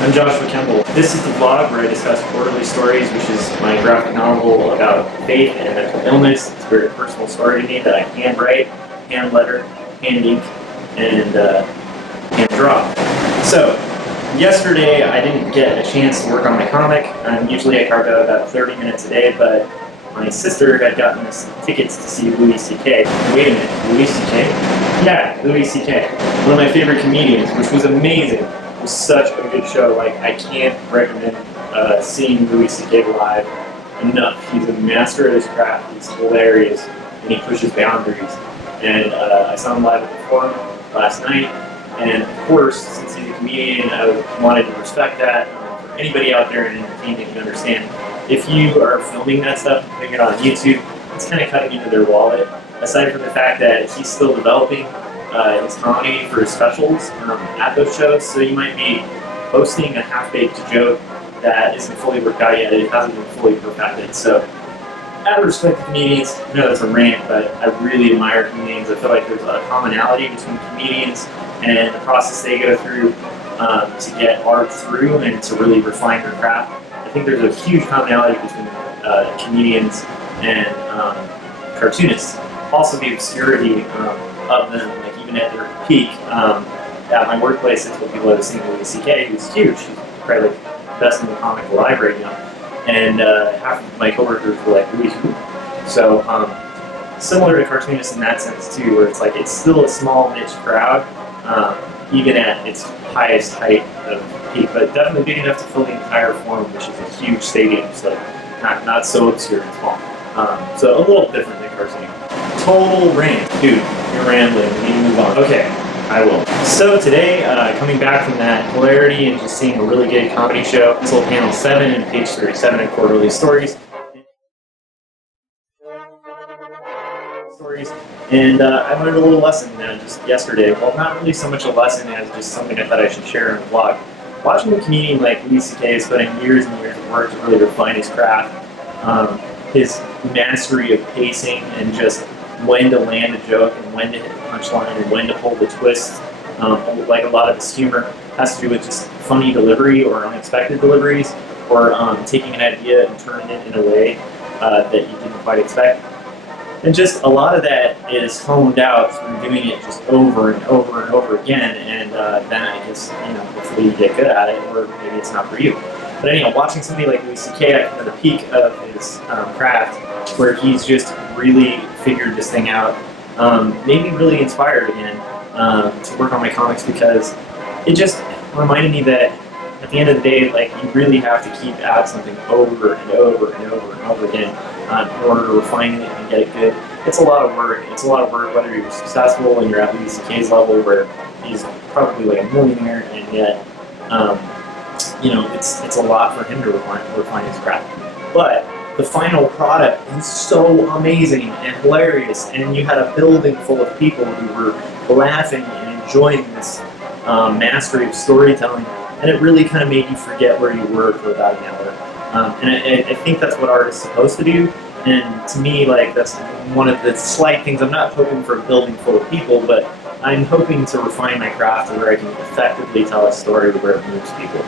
I'm Joshua Kemble. This is the vlog where I discuss quarterly stories, which is my graphic novel about faith and mental illness. It's a very personal story to me that I hand write, hand letter, hand ink, and hand draw. So, yesterday I didn't get a chance to work on my comic. Usually I carve out about 30 minutes a day, but my sister had gotten us tickets to see Louis C.K. Wait a minute, Louis C.K.? Yeah, Louis C.K. One of my favorite comedians, which was amazing. It was such a good show. Like, I can't recommend seeing Louis C.K. live enough. He's a master at his craft. He's hilarious, and he pushes boundaries. And I saw him live at the Forrum last night. And of course, since he's a comedian, I wanted to respect that. For anybody out there in entertainment, you can understand, if you are filming that stuff and putting it on YouTube, it's kind of cutting into their wallet. Aside from the fact that he's still developing his comedy for his specials at those shows, so you might be posting a half-baked joke that isn't fully worked out yet. It hasn't been fully perfected. So, out of respect to comedians, I know that's a rant, but I really admire comedians. I feel like there's a commonality between comedians and the process they go through to get art through and to really refine their craft. I think there's a huge commonality between comedians and cartoonists. Also, the obscurity of them, like even at their peak. At my workplace, I told people I was seeing Louis C.K. Who's huge. He's probably like the best in the comic alive right now. And half of my coworkers were like, Louis who? So similar to cartoonists in that sense too, where it's like it's still a small niche crowd, even at its highest height of peak, but definitely big enough to fill the entire Forrum, which is a huge stadium, so not so obscure and small. So a little different than cartoon. Total rant. Dude, you're rambling. We need to move on. Okay, I will. So today, coming back from that hilarity and just seeing a really good comedy show, until panel 7 and page 37 of Quarterly Stories. And I learned a little lesson just yesterday. Well, not really so much a lesson as just something I thought I should share in a vlog. Watching a comedian like Louis C.K. has put in years and years of work to really refine his craft, his mastery of pacing and just when to land a joke and when to hit the punchline and when to pull the twist. Like a lot of his humor has to do with just funny delivery or unexpected deliveries, or taking an idea and turning it in a way that you didn't quite expect. And just a lot of that is honed out through doing it just over and over and over again, and then I guess, hopefully you get good at it, or maybe it's not for you. But anyhow, watching somebody like Louis C.K. at the peak of his craft, where he's just really figured this thing out, made me really inspired again to work on my comics, because it just reminded me that at the end of the day, like, you really have to keep at something over and over and over and over again in order to refine it and get it good. It's a lot of work. It's a lot of work whether you're successful and you're at Louis C.K.'s level, where he's probably like a millionaire, and yet, it's a lot for him to refine his craft. But the final product is so amazing and hilarious, and you had a building full of people who were laughing and enjoying this mastery of storytelling, and it really kind of made you forget where you were for about an hour. And I think that's what art is supposed to do, and to me, like, that's one of the slight things. I'm not hoping for a building full of people, but I'm hoping to refine my craft where I can effectively tell a story where it moves people.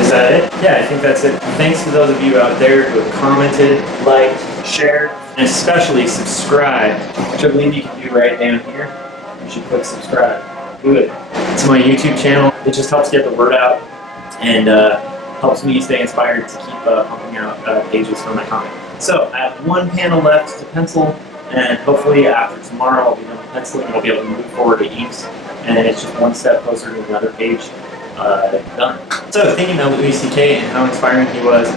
Is that it? Yeah, I think that's it. Thanks to those of you out there who have commented, liked, shared, and especially subscribed, which I believe you can do right down here. You should click subscribe. Do it. To my YouTube channel. It just helps get the word out and helps me stay inspired to keep pumping out pages for my comic. So I have one panel left to pencil, and hopefully after tomorrow I'll be done with penciling and I'll be able to move forward to inks, and it's just one step closer to another page done. So thinking about Louis C.K. and how inspiring he was,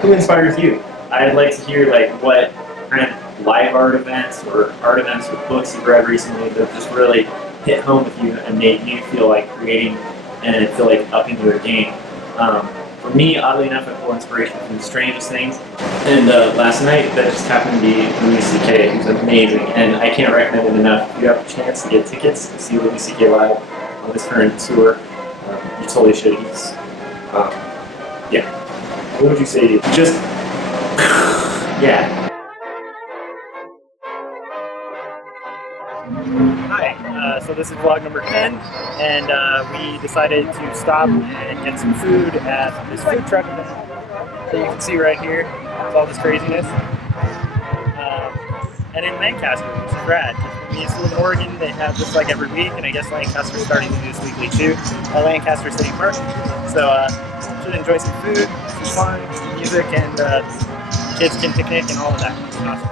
who inspires you? I'd like to hear what kind of live art events or art events with books you've read recently that just really hit home with you and made you feel like creating and feel like upping your game. For me, oddly enough, I pull inspiration from the strangest things. And last night, that just happened to be Louis C.K., who's amazing, and I can't recommend it enough. If you have a chance to get tickets to see Louis C.K. live on this current tour, you totally should. He's, yeah. What would you say? Just, yeah. Hi. So this is vlog number 10, and we decided to stop and get some food at this food truck event that you can see right here. It's all this craziness. And in Lancaster, which is rad. We used to live in Oregon, they have this like every week, and I guess Lancaster's starting to do this weekly too, at Lancaster City Park. So should enjoy some food, some fun, some music, and kids can picnic and all of that. Awesome.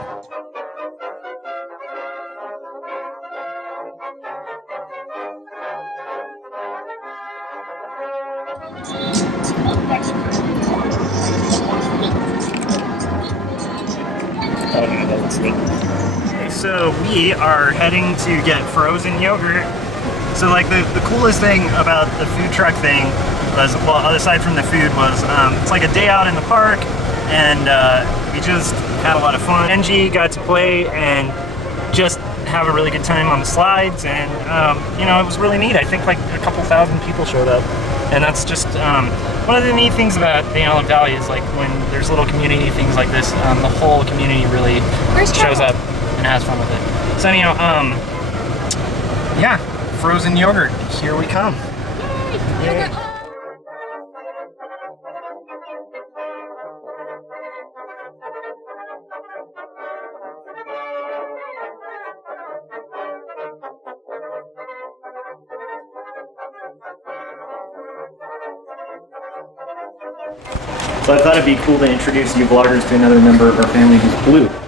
Okay, so we are heading to get frozen yogurt. So like the coolest thing about the food truck thing was, well, aside from the food, was it's like a day out in the park, and we just had a lot of fun. Benji got to play and just have a really good time on the slides, and you know, it was really neat. I think like a couple thousand people showed up, and that's just one of the neat things about the Antelope Valley is like when there's little community things like this, the whole community really shows up and has fun with it. So anyhow, yeah, frozen yogurt, here we come. Yay. So I thought it'd be cool to introduce you vloggers to another member of our family who's blue.